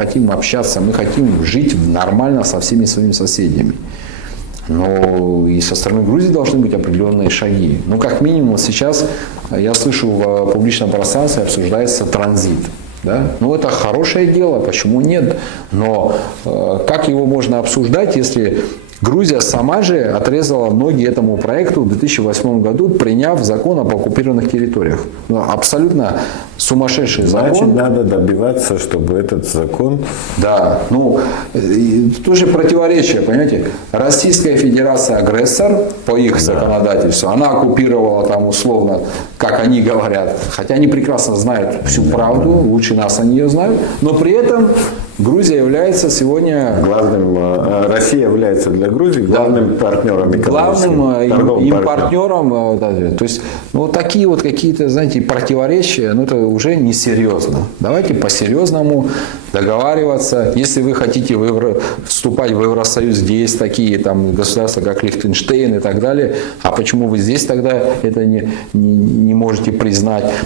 хотим общаться, мы хотим жить нормально со всеми своими соседями. Но и со стороны Грузии должны быть определенные шаги. Ну, как минимум, сейчас я слышу в публичном пространстве обсуждается транзит. Да? Ну, это хорошее дело, почему нет? Но как его можно обсуждать, если Грузия сама же отрезала ноги этому проекту в 2008 году, приняв закон об оккупированных территориях? Ну, абсолютно сумасшедший закон. Значит, надо добиваться, чтобы этот закон... Да, ну, тоже противоречие, понимаете? Российская Федерация агрессор по их законодательству, она оккупировала там условно, как они говорят, хотя они прекрасно знают всю правду, лучше нас они ее знают, но при этом Грузия является сегодня... Россия является для Грузии главным партнером экономическим. Главным им партнером. То есть, ну, вот такие вот какие-то, знаете, противоречия, ну, это уже несерьезно. Давайте по-серьезному договариваться. Если вы хотите вступать в Евросоюз, где есть такие там государства, как Лихтенштейн и так далее, а почему вы здесь тогда это не можете признать?